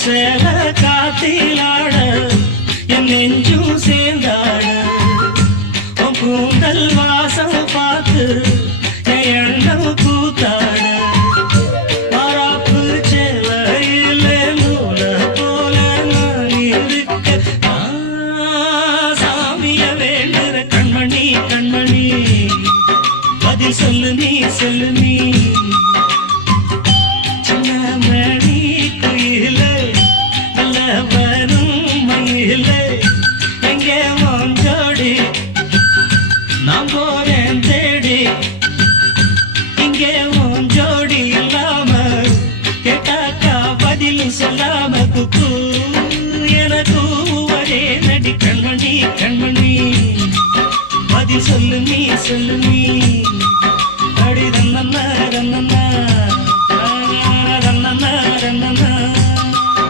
சேல காத்திலாட என் நெஞ்சும் சேர்ந்தாட உன் கூந்தல் வாசம் பார்த்து என் எண்ணம் கூத்தாட மாறாப்பு சேலையில நூல போல நான் இருக்க சாமிய வேண்டுற கண்மணி கண்மணி பதில் சொல்லு நீ சொல்லு நீ நான் போறேன் தேடி இங்கே உன் ஜோடி இல்லாம கேட்டாக்கா பதில் சொல்லாம குக்கு எனக்கு ஒரே நடி கண்மணி கண்மணி பதில் சொல்லு நீ சொல்லு நீ